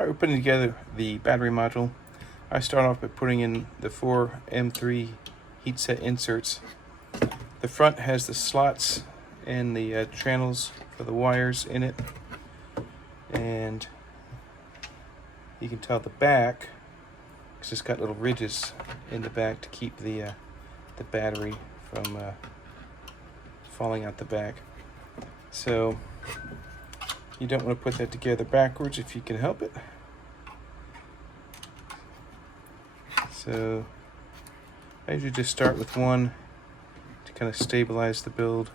Alright, we're putting together the battery module. I start off by putting in the 4 M3 heatset inserts. The front has the slots and the channels for the wires in it, and you can tell the back because it's got little ridges in the back to keep the battery from falling out the back. So you don't want to put that together backwards if you can help it. So I usually just start with one to kind of stabilize the build.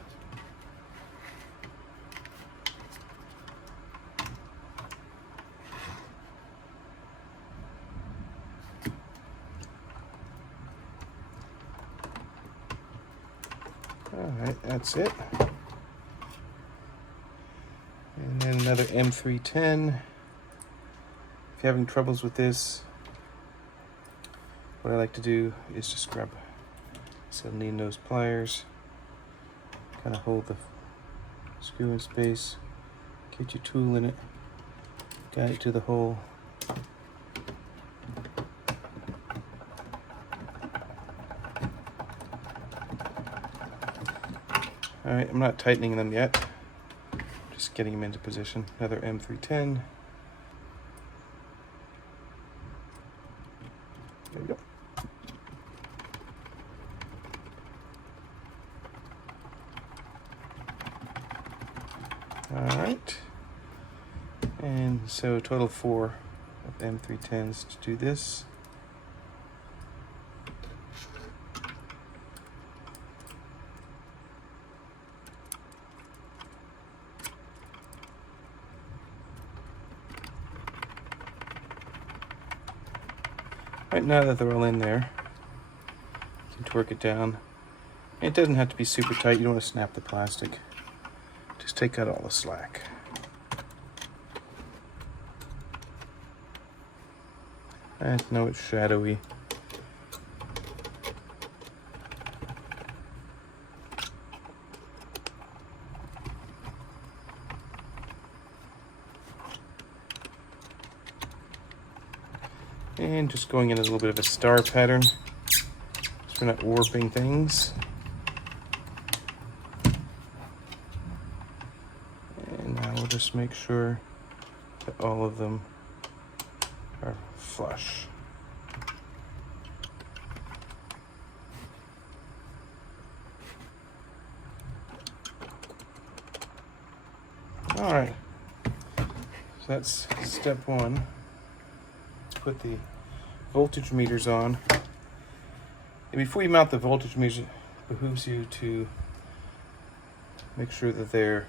Alright, that's it. And then another M310. If you're having troubles with this, what I like to do is just grab some needle nose pliers, kind of hold the screw in space, get your tool in it, guide it to the hole. Alright, I'm not tightening them yet, just getting them into position. Another M310. There you go. Alright, and so a total of 4 of M310s to do this. Right, now that they're all in there, you can torque it down. It doesn't have to be super tight, you don't want to snap the plastic. Just take out all the slack. I know it's shadowy. And just going in a little bit of a star pattern, so we're not warping things. And now we'll just make sure that all of them are flush. All right, so that's step one. Let's put the voltage meters on. And before you mount the voltage meters, it behooves you to make sure that they're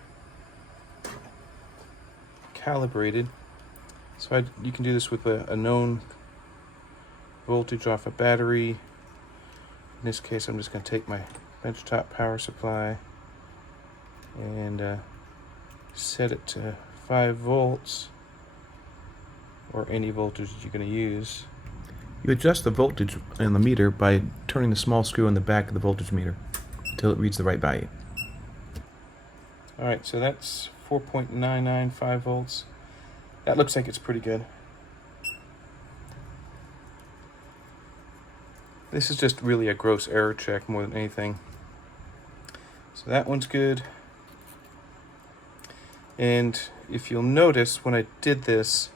calibrated. So you can do this with a known voltage off a battery. In this case, I'm just going to take my benchtop power supply and set it to 5 volts, or any voltage you're going to use. You adjust the voltage in the meter by turning the small screw on the back of the voltage meter until it reads the right value. Alright, so that's 4.995 volts. That looks like it's pretty good. This is just really a gross error check more than anything. So that one's good. And if you'll notice, when I did this,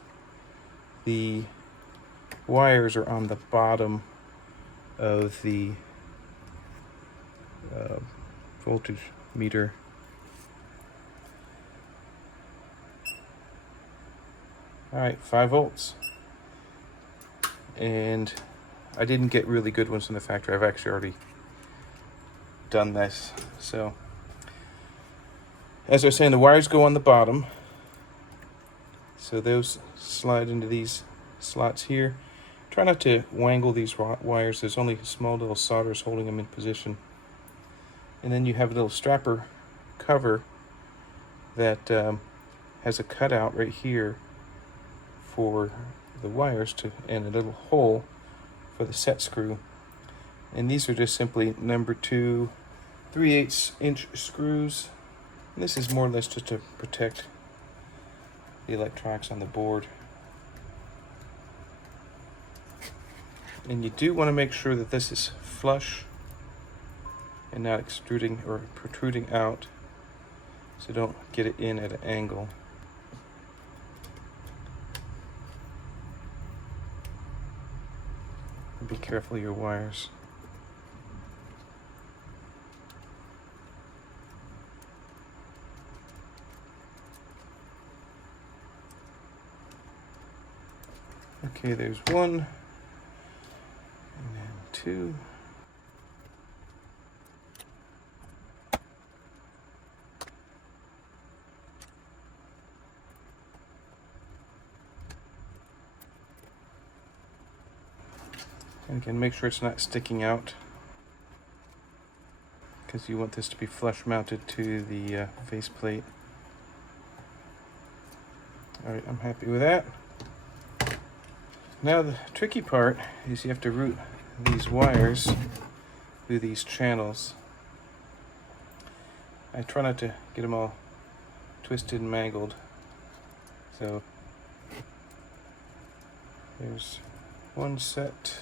the wires are on the bottom of the voltage meter. Alright, 5 volts. And I didn't get really good ones from the factory. I've actually already done this. So, as I was saying, the wires go on the bottom. So those slide into these slots here. Try not to wangle these wires. There's only small little solders holding them in position. And then you have a little strapper cover that has a cutout right here for the wires and a little hole for the set screw. And these are just simply number 2 3/8" screws. And this is more or less just to protect the electronics on the board. And you do want to make sure that this is flush and not extruding or protruding out, so don't get it in at an angle. Be careful of your wires. Okay, there's one, and then two. And again, make sure it's not sticking out, because you want this to be flush mounted to the faceplate. All right, I'm happy with that. Now the tricky part is you have to route these wires through these channels. I try not to get them all twisted and mangled. So there's one set,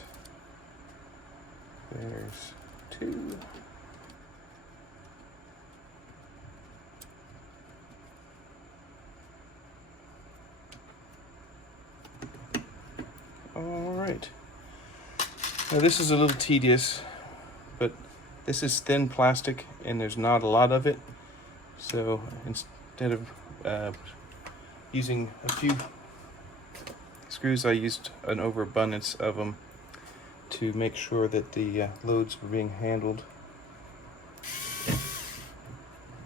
there's two. All right. Now this is a little tedious, but this is thin plastic and there's not a lot of it. So instead of using a few screws, I used an overabundance of them to make sure that the loads were being handled.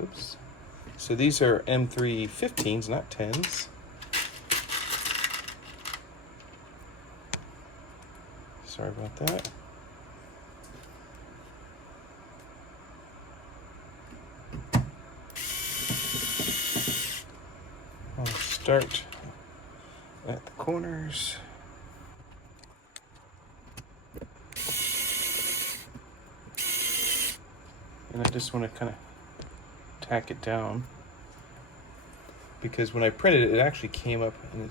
Oops. So these are M3 15s, not 10s. Sorry about that. I'll start at the corners. And I just want to kind of tack it down, because when I printed it, it actually came up and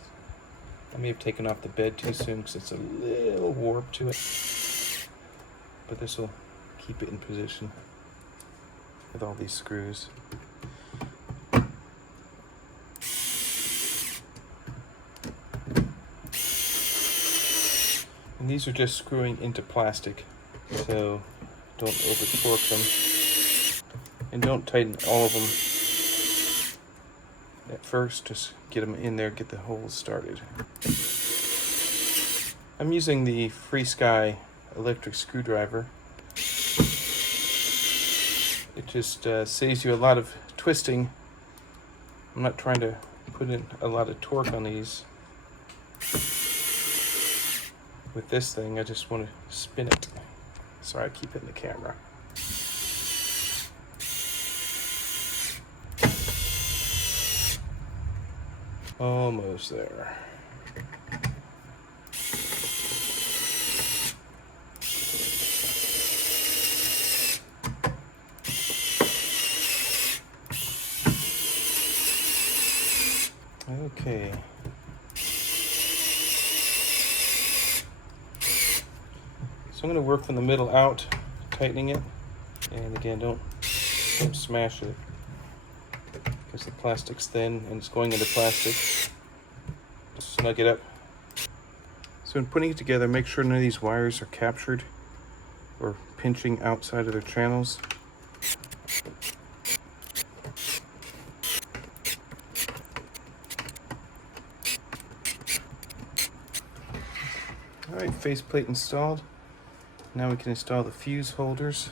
I may have taken off the bed too soon because it's a little warped to it, but this will keep it in position with all these screws. And these are just screwing into plastic, so don't over torque them, and don't tighten all of them at first. Just get them in there, get the holes started. I'm using the Free Sky electric screwdriver. It just saves you a lot of twisting. I'm not trying to put in a lot of torque on these. With this thing, I just want to spin it. Sorry, I keep hitting the camera. Almost there. Okay. So I'm going to work from the middle out, tightening it. And again, don't smash it, because the plastic's thin and it's going into plastic. Just snug it up. So in putting it together, make sure none of these wires are captured or pinching outside of their channels. Alright, faceplate installed. Now we can install the fuse holders.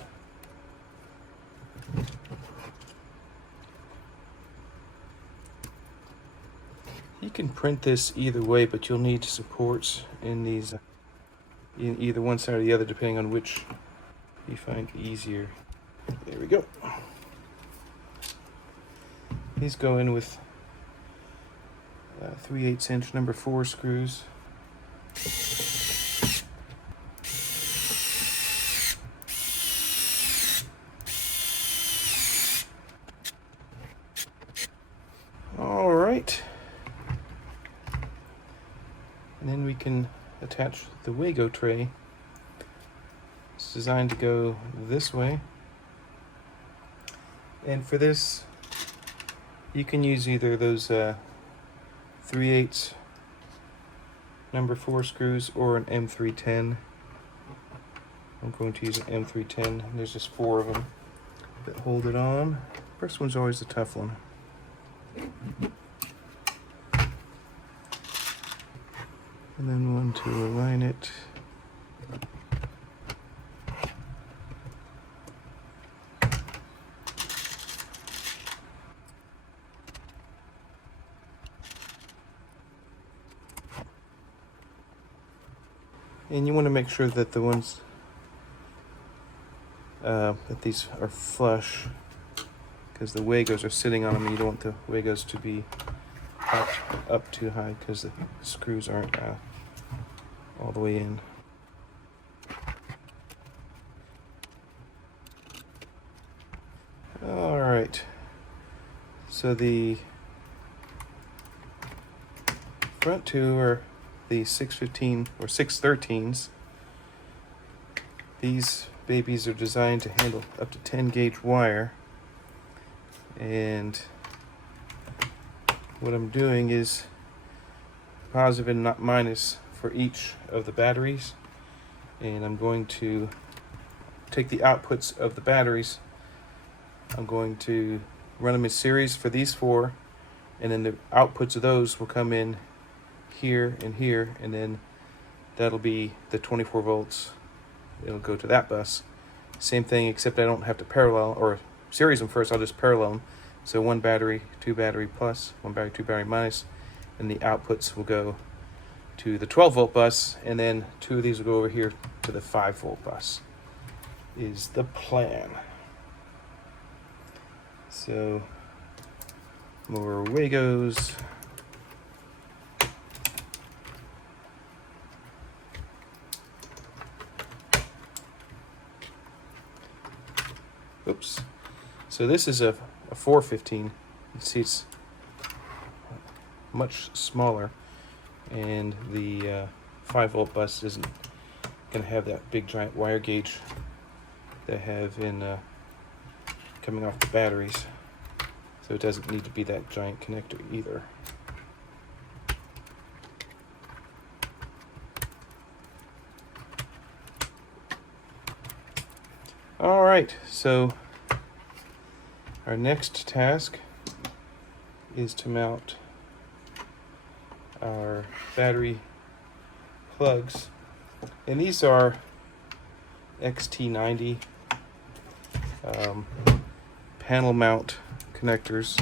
You can print this either way, but you'll need supports in these, in either one side or the other, depending on which you find easier. There we go. These go in with 3/8 inch number 4 screws. All right. And then we can attach the Wago tray It's designed to go this way. And for this, you can use either those 3/8 number 4 screws or an M310. I'm going to use an M310. There's just 4 of them that hold it on. First one's always the tough one. And then one to align it. And you want to make sure that the ones that these are flush, because the Wagos are sitting on them, and you don't want the Wagos to be up too high because the screws aren't all the way in. All right, so the front two are the 615 or 613s. These babies are designed to handle up to 10 gauge wire, and what I'm doing is positive and not minus for each of the batteries, and I'm going to take the outputs of the batteries. I'm going to run them in series for these 4, and then the outputs of those will come in here and here, and then that'll be the 24 volts. It'll go to that bus. Same thing, except I don't have to parallel or series them first. I'll just parallel them. So 1 battery, 2 battery plus, 1 battery, 2 battery minus, and the outputs will go to the 12 volt bus, and then 2 of these will go over here to the 5 volt bus, is the plan. So more Wagos. Oops. So this is a 415. You can see it's much smaller, and the 5 volt bus isn't going to have that big giant wire gauge they have in coming off the batteries. So it doesn't need to be that giant connector either. All right, so our next task is to mount our battery plugs, and these are XT90 panel mount connectors,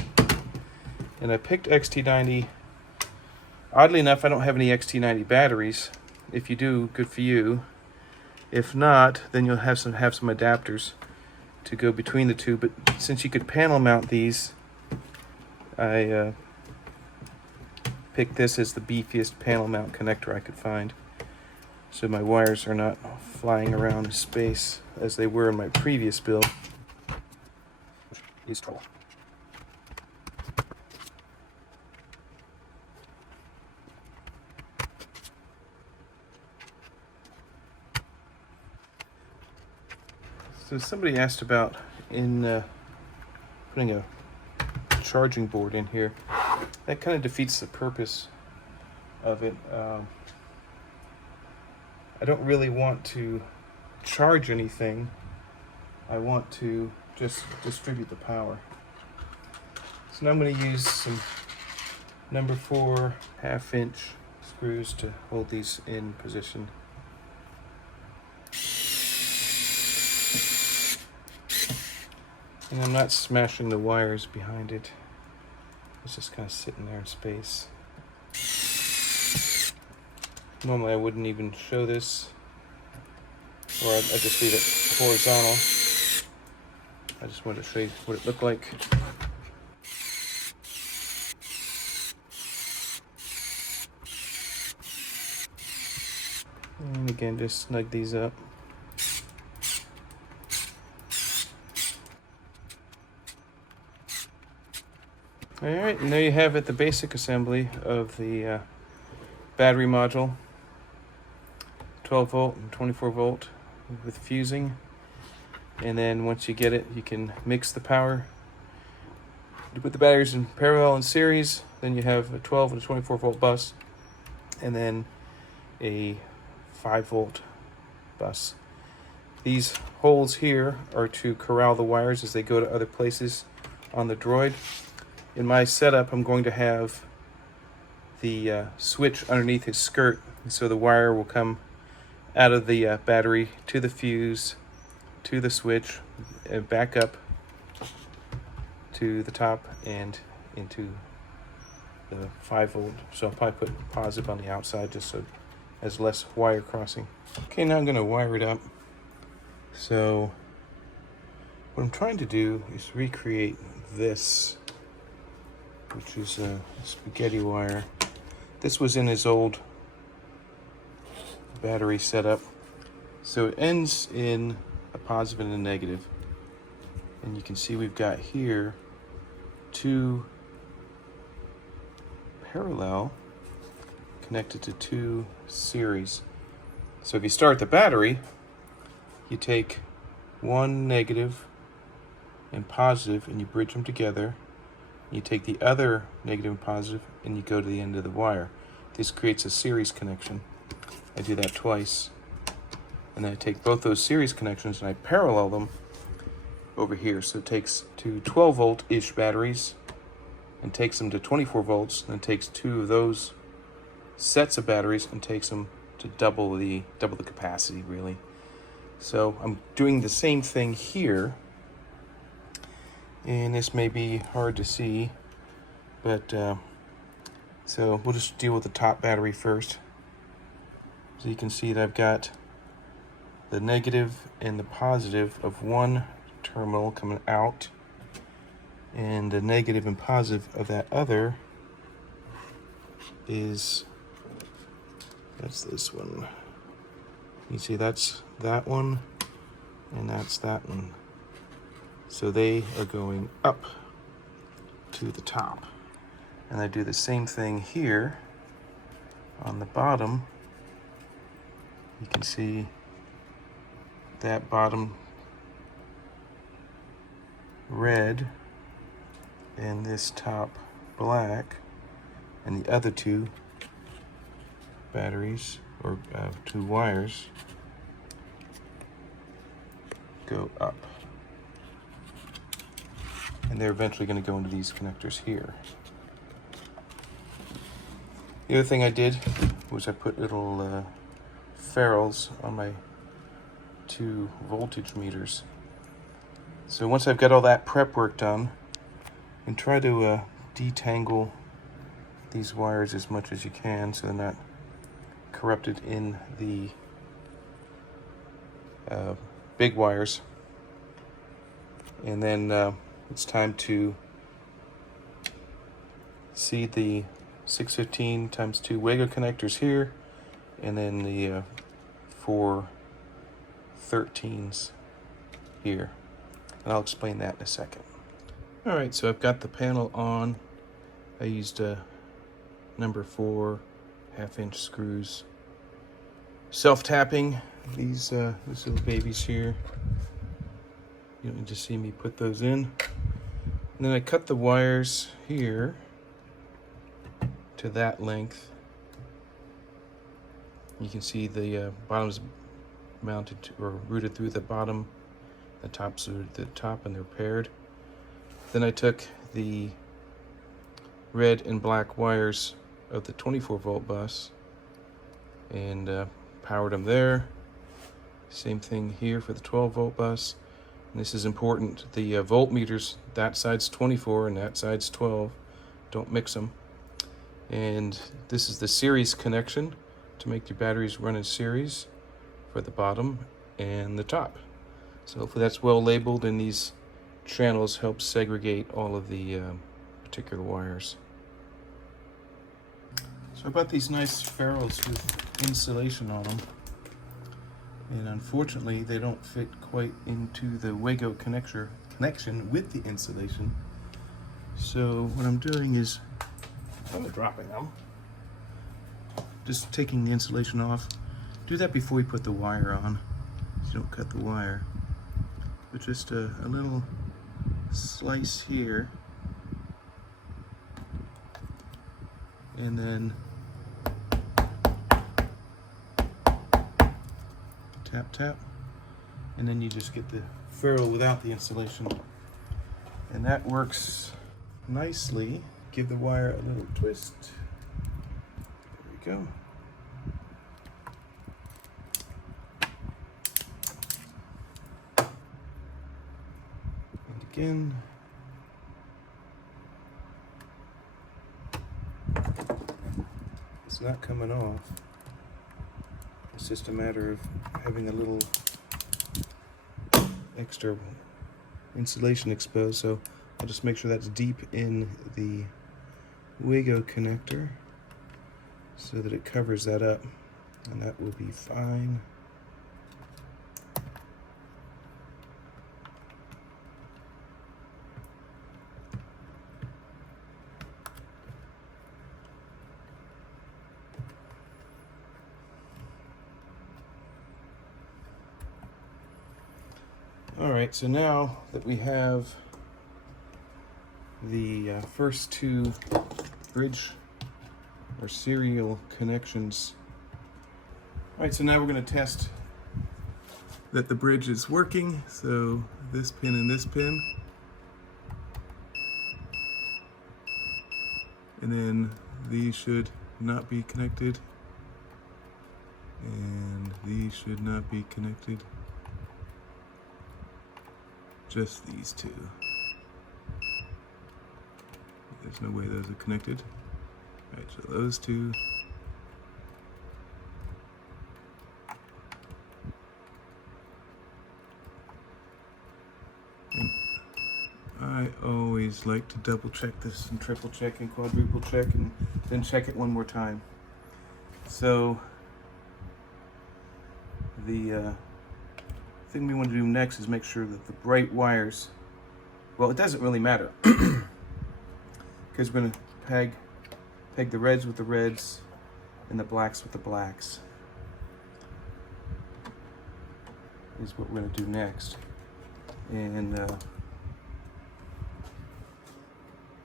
and I picked XT90. Oddly enough, I don't have any XT90 batteries. If you do, good for you. If not, then you'll have some adapters to go between the two. But since you could panel mount these, I picked this as the beefiest panel mount connector I could find, so my wires are not flying around space as they were in my previous build. Is trouble. So somebody asked about in putting a charging board in here. That kind of defeats the purpose of it. I don't really want to charge anything. I want to just distribute the power. So now I'm going to use some number 4 1/2-inch screws to hold these in position. And I'm not smashing the wires behind it. It's just kind of sitting there in space. Normally I wouldn't even show this, or I just leave it horizontal. I just wanted to show you what it looked like. And again, just snug these up. Alright, and there you have it, the basic assembly of the battery module, 12 volt and 24 volt with fusing. And then once you get it, you can mix the power. You put the batteries in parallel in series, then you have a 12 and a 24 volt bus, and then a 5 volt bus. These holes here are to corral the wires as they go to other places on the droid. In my setup, I'm going to have the switch underneath his skirt, so the wire will come out of the battery to the fuse, to the switch, and back up to the top and into the 5 volt. So I'll probably put positive on the outside just so it has less wire crossing. Okay, now I'm going to wire it up. So what I'm trying to do is recreate this, which is a spaghetti wire. This was in his old battery setup. So it ends in a positive and a negative. And you can see we've got here 2 parallel connected to 2 series. So if you start the battery, you take one negative and positive and you bridge them together. You take the other negative and positive and you go to the end of the wire. This creates a series connection. I do that twice. And then I take both those series connections and I parallel them over here. So it takes 2 12 volt-ish batteries and takes them to 24 volts, and then takes 2 of those sets of batteries and takes them to double the capacity, really. So I'm doing the same thing here, and this may be hard to see, but so we'll just deal with the top battery first. So you can see that I've got the negative and the positive of one terminal coming out, and the negative and positive of that other is, that's this one. You see that's that one, and that's that one. So they are going up to the top. And I do the same thing here on the bottom. You can see that bottom red and this top black, and the other 2 batteries or 2 wires go up, and they're eventually going to go into these connectors here. The other thing I did was I put little ferrules on my 2 voltage meters. So once I've got all that prep work done, and try to detangle these wires as much as you can so they're not corrupted in the big wires. And then it's time to seed the 615 times 2 Wago connectors here, and then the 4 13s here. And I'll explain that in a second. All right, so I've got the panel on. I used number 4 1/2-inch screws. Self-tapping these little babies here. You don't need to see me put those in. And then I cut the wires here to that length. You can see the bottom's mounted or routed through the bottom, the top's routed to the top, and they're paired. Then I took the red and black wires of the 24 volt bus and powered them there. Same thing here for the 12 volt bus. And this is important. The voltmeters, that side's 24 and that side's 12. Don't mix them. And this is the series connection to make your batteries run in series for the bottom and the top. So hopefully that's well labeled, and these channels help segregate all of the particular wires. So I bought these nice ferrules with insulation on them, and unfortunately they don't fit quite into the Wago connection with the insulation. So what I'm doing is I'm dropping them, just taking the insulation off. Do that before you put the wire on, so you don't cut the wire. But just a little slice here, and then tap tap, and then you just get the ferrule without the insulation, and that works nicely. Give the wire a little twist. There we go. And again. It's not coming off. It's just a matter of having a little extra insulation exposed, so I'll just make sure that's deep in the Wago connector so that it covers that up, and that will be fine. All right, so now that we have the first two bridge or serial connections. All right, so now we're going to test that the bridge is working. So this pin and this pin. And then these should not be connected. And these should not be connected. Just these two. There's no way those are connected. All right, so those two. And I always like to double check this and triple check and quadruple check and then check it one more time. So the thing we want to do next is make sure that the bright wires, well, it doesn't really matter because we're going to peg the reds with the reds and the blacks with the blacks is what we're going to do next. And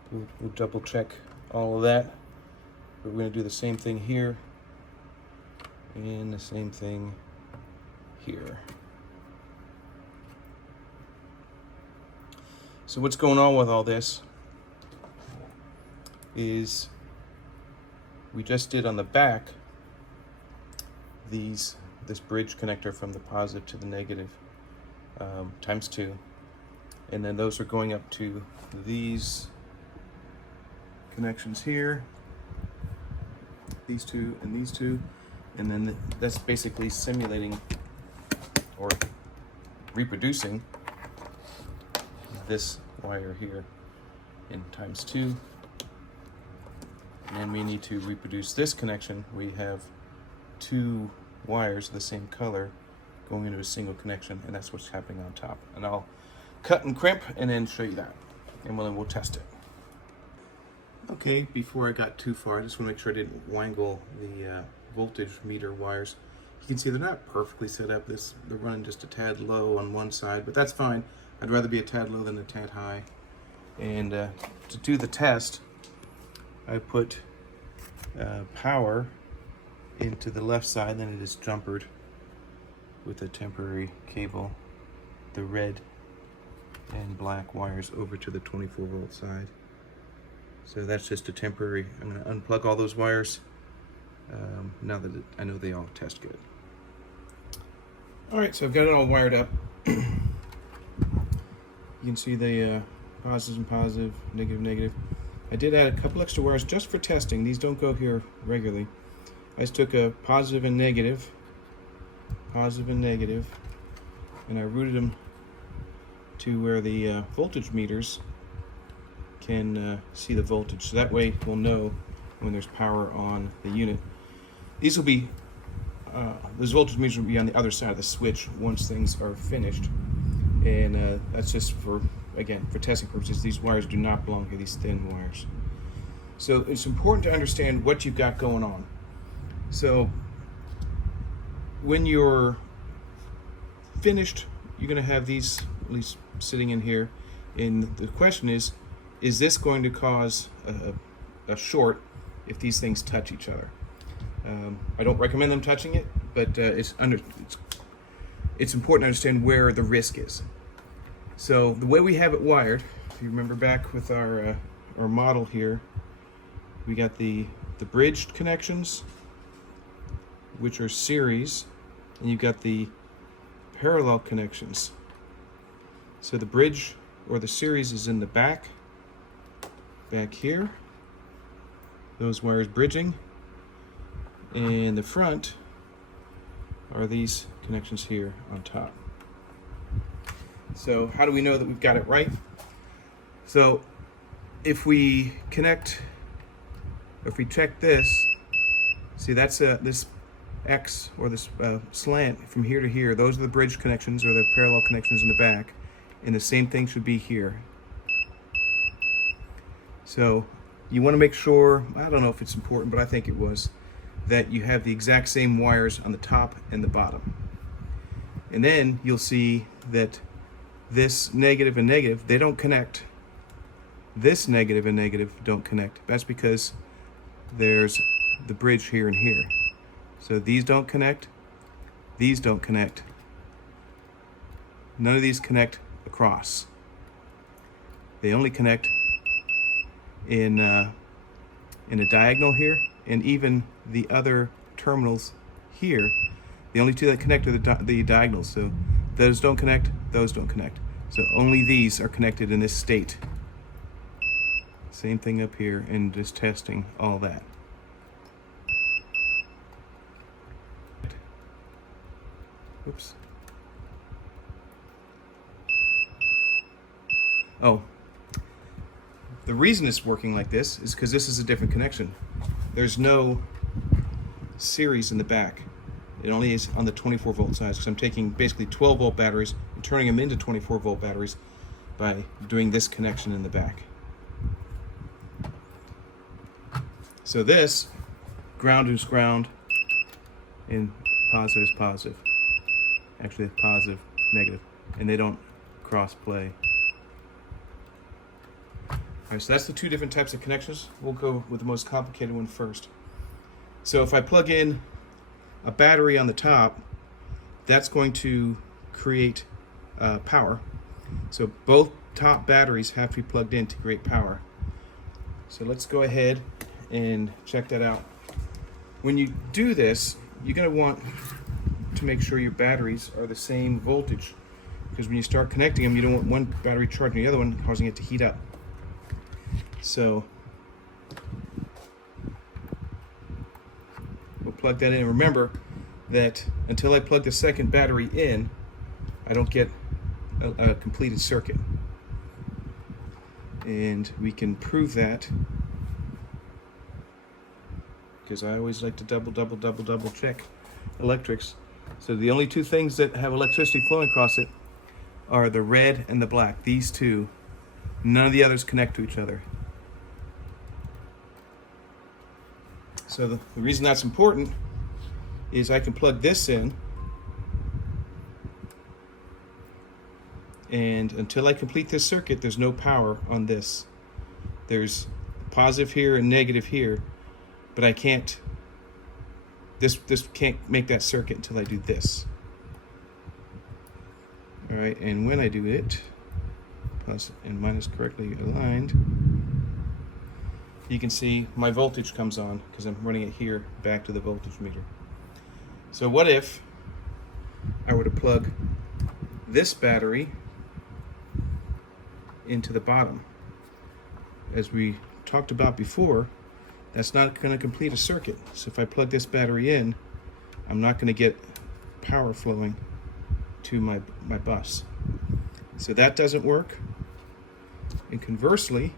we'll double check all of that, but we're going to do the same thing here and the same thing here. So what's going on with all this is we just did on the back this bridge connector from the positive to the negative times 2, and then those are going up to these connections here, these two and these two, and then that's basically simulating or reproducing this wire here in times 2, and then we need to reproduce this connection. We have 2 wires of the same color going into a single connection, and that's what's happening on top. And I'll cut and crimp and then show you that, and then we'll test it. Okay, before I got too far, I just want to make sure I didn't wangle the voltage meter wires. You can see they're not perfectly set up. They're running just a tad low on one side, but that's fine. I'd rather be a tad low than a tad high. And to do the test, I put power into the left side, then it is jumpered with a temporary cable, the red and black wires over to the 24-volt side. So that's just a temporary. I'm going to unplug all those wires now that I know they all test good. All right, so I've got it all wired up. You can see the positives and positive, negative, negative. I did add a couple extra wires just for testing. These don't go here regularly. I just took a positive and negative, and I routed them to where the voltage meters can see the voltage. So that way we'll know when there's power on the unit. These will be, those voltage meters will be on the other side of the switch once things are finished. And that's just for, again, for testing purposes. These wires do not belong here, these thin wires. So it's important to understand what you've got going on. So when you're finished, you're going to have these at least sitting in here. And the question is this going to cause a short if these things touch each other? I don't recommend them touching it, but it's important to understand where the risk is. So the way we have it wired, if you remember back with our model here, we got the bridged connections, which are series, and you've got the parallel connections. So the bridge or the series is in the back here, those wires bridging, and the front are these connections here on top. So how do we know that we've got it right? So if we connect, if we check this, see that's this X or this slant from here to here, those are the bridge connections or the parallel connections in the back, and the same thing should be here. So you want to make sure, I don't know if it's important, but I think it was, that you have the exact same wires on the top and the bottom. And then you'll see that this negative and negative, they don't connect. This negative and negative don't connect. That's because there's the bridge here and here. So these don't connect, these don't connect. None of these connect across. They only connect in a diagonal here, and even the other terminals here. The only two that connect are the diagonals. So those don't connect, those don't connect. So only these are connected in this state. Same thing up here, and just testing all that. Oops. Oh, the reason it's working like this is because this is a different connection. There's no series in the back. It only is on the 24 volt side, because I'm taking basically 12 volt batteries and turning them into 24 volt batteries by doing this connection in the back. So this, ground is ground, and positive is positive. Actually, it's positive, negative, and they don't cross play. Alright, so that's the two different types of connections. We'll go with the most complicated one first. So if I plug in a battery on the top, that's going to create power. So both top batteries have to be plugged in to create power. So let's go ahead and check that out. When you do this, you're going to want to make sure your batteries are the same voltage, because when you start connecting them, you don't want one battery charging the other one, causing it to heat up. So we'll plug that in. Remember that until I plug the second battery in, I don't get a completed circuit. And we can prove that, because I always like to double check electrics. So the only two things that have electricity flowing across it are the red and the black. These two, none of the others connect to each other. So the reason that's important is I can plug this in, and until I complete this circuit, there's no power on this. There's positive here and negative here, but I can't, this can't make that circuit until I do this. All right, and when I do it, plus and minus correctly aligned, you can see my voltage comes on because I'm running it here back to the voltage meter. So what if I were to plug this battery into the bottom? As we talked about before, that's not going to complete a circuit. So if I plug this battery in, I'm not going to get power flowing to my bus. So that doesn't work. And conversely,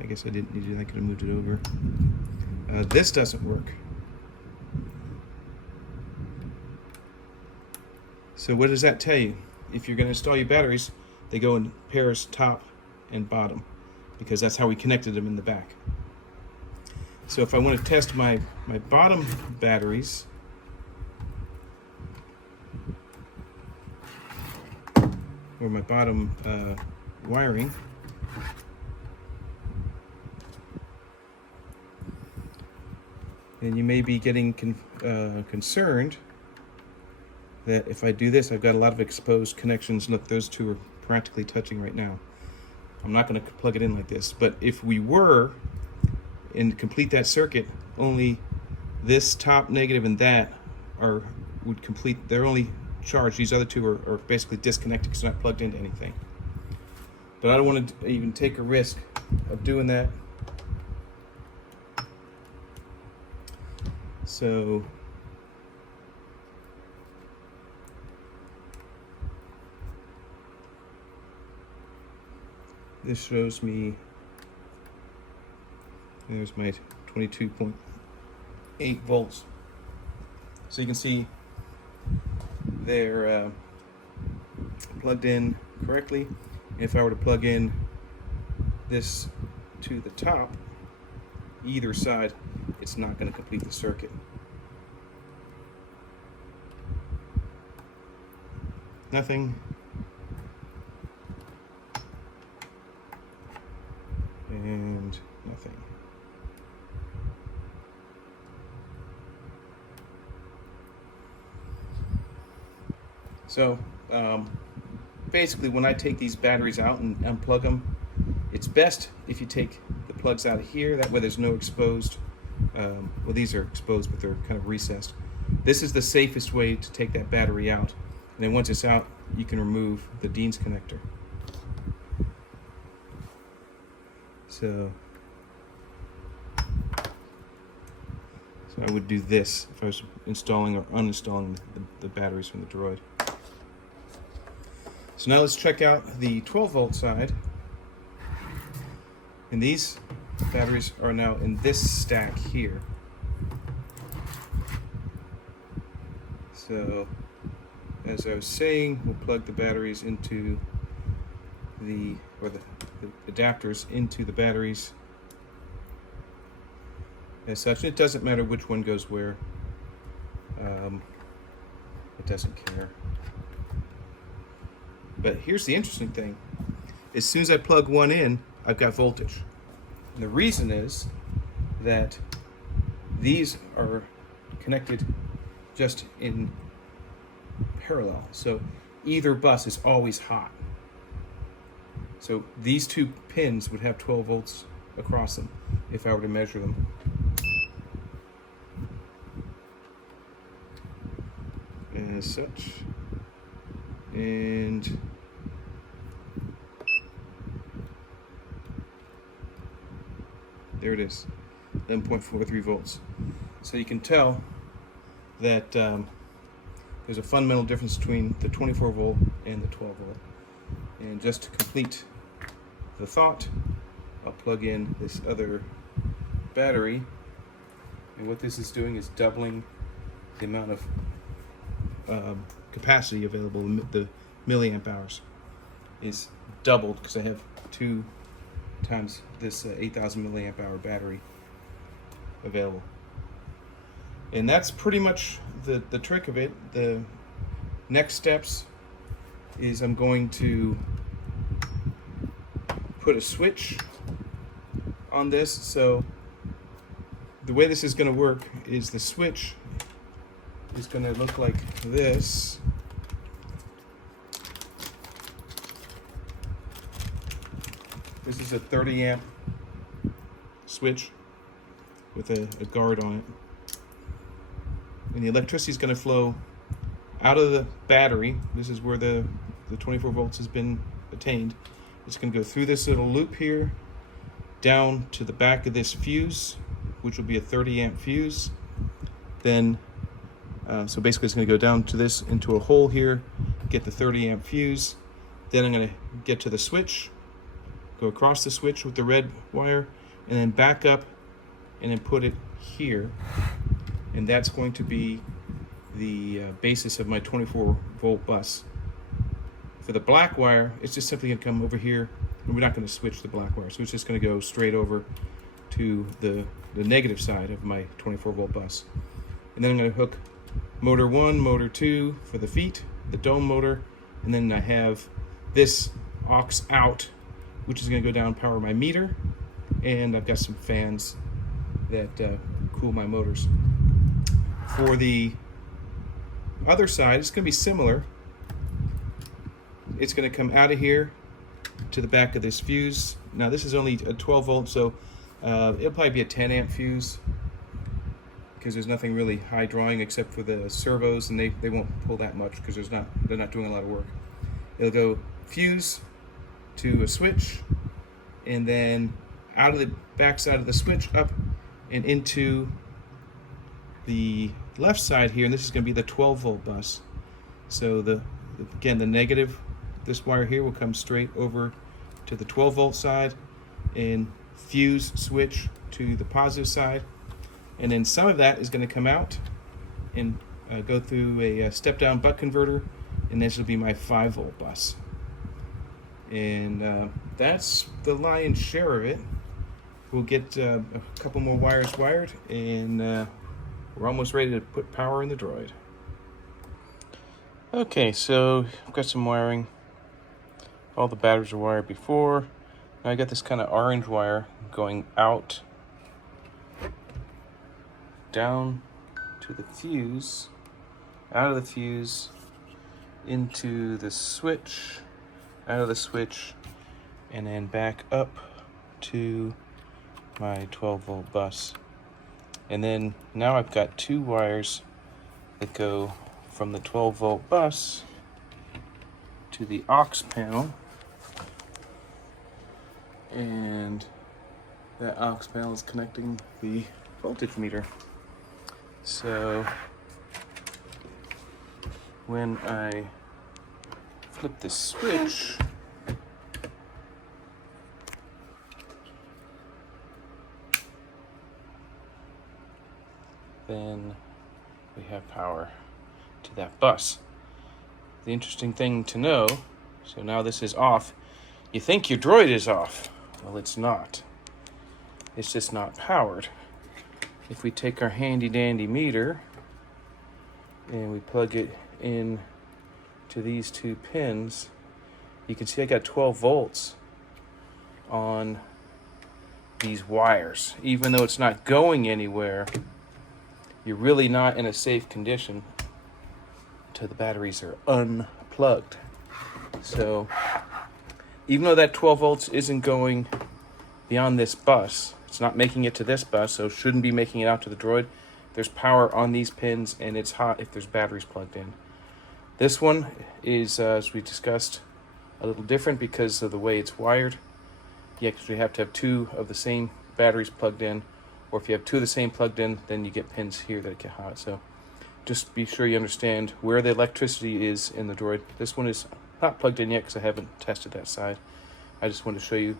I guess I didn't need it, I could have moved it over. This doesn't work. So what does that tell you? If you're going to install your batteries, they go in pairs top and bottom, because that's how we connected them in the back. So if I want to test my bottom batteries, or my bottom wiring. And you may be getting concerned that if I do this, I've got a lot of exposed connections. Look, those two are practically touching right now. I'm not going to plug it in like this, but if we were and complete that circuit, only this top negative and that would complete. They're only charged. These other two are basically disconnected because they're not plugged into anything. But I don't want to even take a risk of doing that. So this shows me, there's my 22.8 volts. So you can see they're plugged in correctly. If I were to plug in this to the top, either side, it's not going to complete the circuit. Nothing. And nothing. So basically, when I take these batteries out and unplug them, it's best if you take the plugs out of here. That way there's no exposed, well, these are exposed, but they're kind of recessed. This is the safest way to take that battery out. And then once it's out, you can remove the Dean's connector. So I would do this if I was installing or uninstalling the batteries from the Droid. So now let's check out the 12 volt side. And these batteries are now in this stack here. So as I was saying, we'll plug the batteries into the adapters into the batteries as such. It doesn't matter which one goes where. It doesn't care. But here's the interesting thing. As soon as I plug one in, I've got voltage. And the reason is that these are connected just in parallel. So either bus is always hot. So these two pins would have 12 volts across them if I were to measure them. As such. And there it is, 11.43 volts. So you can tell that there's a fundamental difference between the 24 volt and the 12 volt. And just to complete the thought, I'll plug in this other battery. And what this is doing is doubling the amount of capacity available. The milliamp hours is doubled because I have 2 times this 8,000 milliamp hour battery available. And that's pretty much the trick of it. The next steps is I'm going to put a switch on this. So the way this is going to work is the switch is going to look like this. This is a 30 amp switch with a guard on it. And the electricity is going to flow out of the battery. This is where the 24 volts has been attained. It's going to go through this little loop here, down to the back of this fuse, which will be a 30 amp fuse. Then, so basically it's going to go down to this, into a hole here, get the 30 amp fuse. Then I'm going to get to the switch, go across the switch with the red wire, and then back up and then put it here. And that's going to be the basis of my 24 volt bus. For the black wire, it's just simply going to come over here, and we're not going to switch the black wire, so it's just going to go straight over to the negative side of my 24 volt bus. And then I'm going to hook motor 1, motor 2 for the feet, the dome motor, and then I have this aux out, which is going to go down and power my meter, and I've got some fans that cool my motors. For the other side, it's going to be similar. It's going to come out of here to the back of this fuse. Now this is only a 12 volt, so it'll probably be a 10 amp fuse, because there's nothing really high drawing except for the servos, and they won't pull that much because they're not doing a lot of work. It'll go fuse to a switch, and then out of the back side of the switch up and into the left side here, and this is going to be the 12 volt bus. So again, the negative, this wire here will come straight over to the 12 volt side and fuse switch to the positive side, and then some of that is going to come out and go through a step down buck converter, and this will be my 5 volt bus. And that's the lion's share of it. We'll get a couple more wires wired, and we're almost ready to put power in the droid. Okay, so I've got some wiring. All the batteries are wired before. Now I got this kind of orange wire going out, down to the fuse, out of the fuse, into the switch, out of the switch, and then back up to my 12 volt bus. And then now I've got 2 wires that go from the 12 volt bus to the aux panel, and that aux panel is connecting the voltage meter. So when I flip the switch, then we have power to that bus. The interesting thing to know, so now this is off. You think your droid is off. Well, it's not. It's just not powered. If we take our handy dandy meter and we plug it in to these 2 pins, you can see I got 12 volts on these wires. Even though it's not going anywhere, you're really not in a safe condition until the batteries are unplugged. So even though that 12 volts isn't going beyond this bus, it's not making it to this bus, so shouldn't be making it out to the droid. There's power on these pins, and it's hot if there's batteries plugged in. This one is, as we discussed, a little different because of the way it's wired. You actually have to have 2 of the same batteries plugged in, or if you have 2 of the same plugged in, then you get pins here that get hot. So just be sure you understand where the electricity is in the droid. This one is not plugged in yet because I haven't tested that side. I just wanted to show you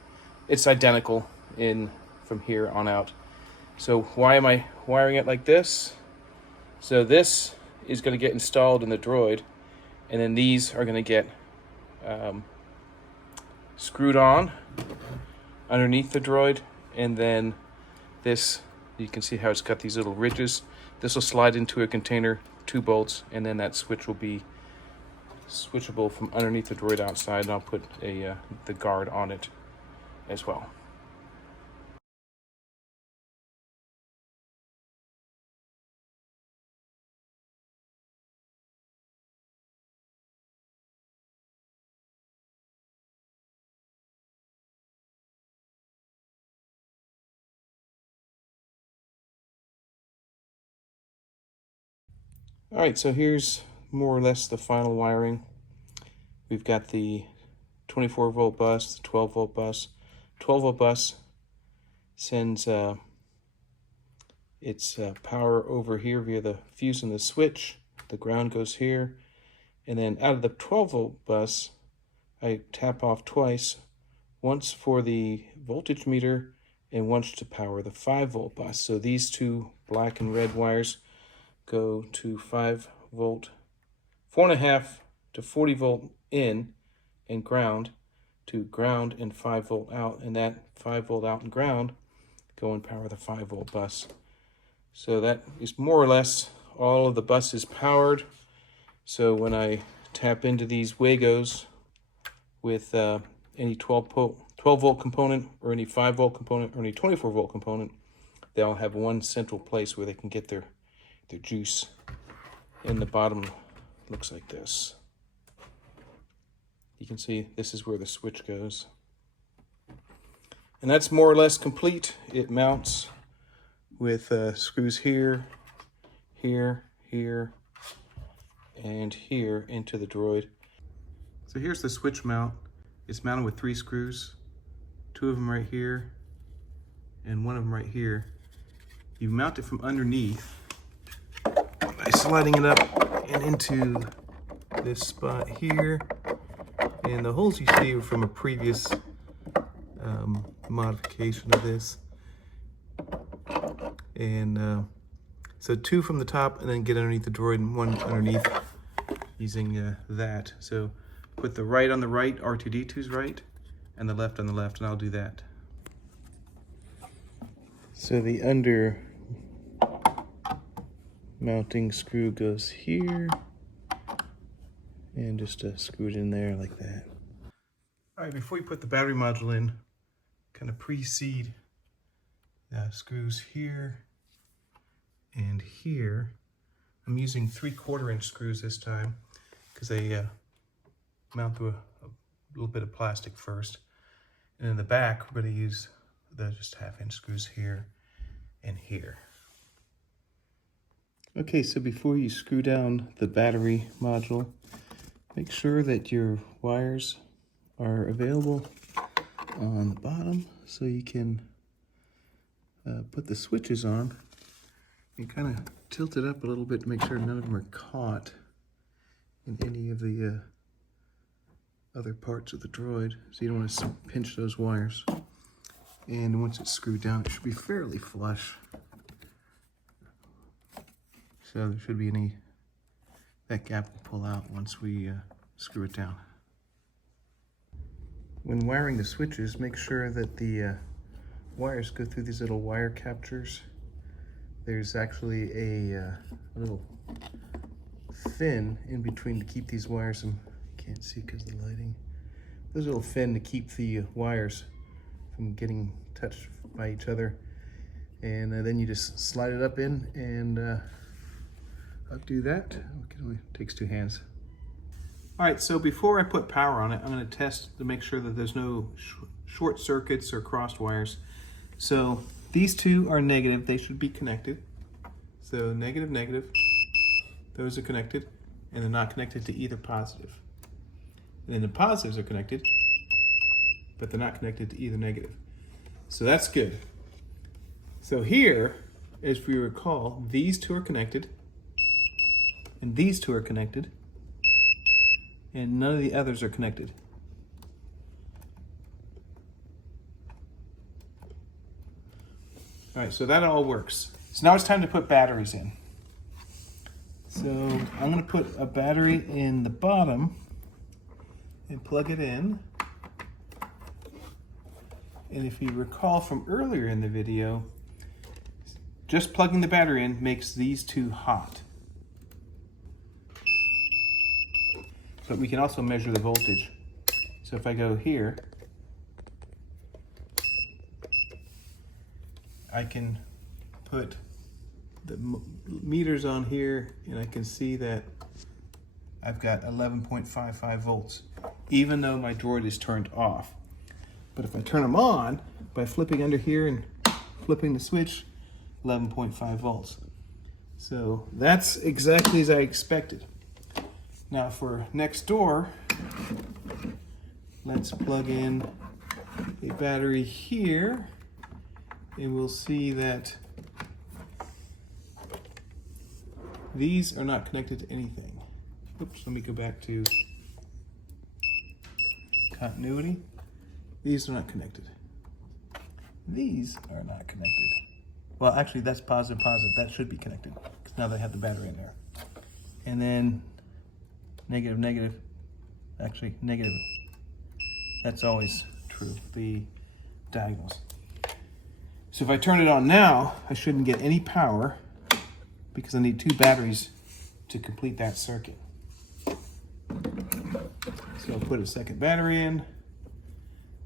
it's identical in from here on out. So why am I wiring it like this? So this is going to get installed in the droid, and then these are going to get screwed on underneath the droid, and then this, you can see how it's got these little ridges. This will slide into a container, 2 bolts, and then that switch will be switchable from underneath the droid outside, and I'll put the guard on it as well. All right, so here's more or less the final wiring. We've got the 24 volt bus, the 12 volt bus. 12 volt bus sends its power over here via the fuse and the switch. The ground goes here, and then out of the 12 volt bus, I tap off twice, once for the voltage meter and once to power the 5 volt bus. So these 2 black and red wires go to 5 volt, 4.5 to 40 volt in and ground, to ground and 5 volt out, and that 5 volt out and ground go and power the 5 volt bus. So that is more or less all of the buses powered. So when I tap into these Wagos with any 12 volt component, or any 5 volt component, or any 24 volt component. They all have one central place where they can get their juice. And the bottom looks like this. You can see this is where the switch goes. And that's more or less complete. It mounts with screws here, here, here, and here into the droid. So here's the switch mount. It's mounted with 3 screws, 2 of them right here, and 1 of them right here. You mount it from underneath by sliding it up and into this spot here. And the holes you see are from a previous modification of this. And so 2 from the top, and then get underneath the droid, and 1 underneath using that. So put the right on the right, R2-D2's right, and the left on the left, and I'll do that. So the under mounting screw goes here, and just screw it in there like that. All right, before you put the battery module in, kind of pre-seed screws here and here. I'm using 3/4 inch screws this time because they mount through a little bit of plastic first. And in the back, we're going to use the just 1/2 inch screws here and here. Okay, so before you screw down the battery module, make sure that your wires are available on the bottom so you can put the switches on. You kind of tilt it up a little bit to make sure none of them are caught in any of the other parts of the droid, so you don't want to pinch those wires. And once it's screwed down, it should be fairly flush. So there should be that gap will pull out once we screw it down. When wiring the switches, make sure that the wires go through these little wire captures. There's actually a little fin in between to keep these wires, and can't see because of the lighting. There's a little fin to keep the wires from getting touched by each other. And then you just slide it up in, and I'll do that. It only takes 2 hands. All right, so before I put power on it, I'm going to test to make sure that there's no short circuits or crossed wires. So these 2 are negative, they should be connected. So negative, negative, those are connected, and they're not connected to either positive. And then the positives are connected, but they're not connected to either negative. So that's good. So here, as we recall, these 2 are connected, and these 2 are connected, and none of the others are connected. All right, so that all works. So now it's time to put batteries in. So I'm going to put a battery in the bottom and plug it in. And if you recall from earlier in the video, just plugging the battery in makes these 2 hot. But we can also measure the voltage. So if I go here, I can put the meters on here, and I can see that I've got 11.55 volts, even though my droid is turned off. But if I turn them on by flipping under here and flipping the switch, 11.5 volts. So that's exactly as I expected. Now for next door, let's plug in a battery here, and we'll see that these are not connected to anything. Oops, let me go back to continuity. These are not connected. These are not connected. Well, actually that's positive, positive. That should be connected because now they have the battery in there. And then negative, negative, actually negative. That's always true, the diagonals. So if I turn it on now, I shouldn't get any power because I need 2 batteries to complete that circuit. So So I'll put a second battery in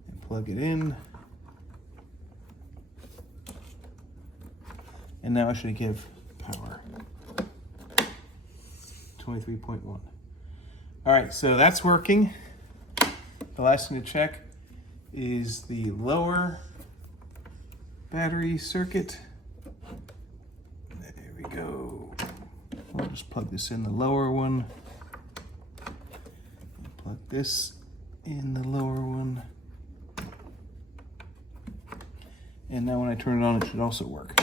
and plug it in. And now I should give power. 23.1. All right, so that's working. The last thing to check is the lower battery circuit. There we go. I'll just plug this in the lower one. Plug this in the lower one. And now when I turn it on, it should also work.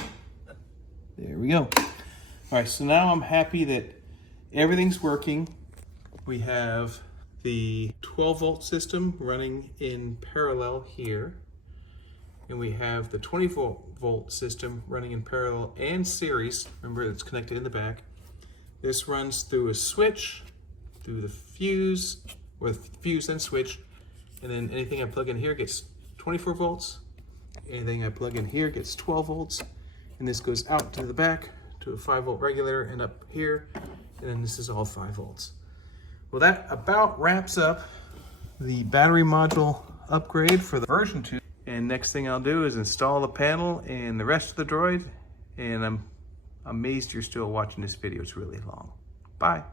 There we go. All right, so now I'm happy that everything's working. We have the 12 volt system running in parallel here. And we have the 20 volt system running in parallel and series. Remember, it's connected in the back. This runs through a switch, through the fuse, with fuse and switch. And then anything I plug in here gets 24 volts. Anything I plug in here gets 12 volts. And this goes out to the back to a 5 volt regulator and up here. And then this is all 5 volts. Well, that about wraps up the battery module upgrade for the version 2. And next thing I'll do is install the panel and the rest of the droid. And I'm amazed you're still watching this video. It's really long. Bye.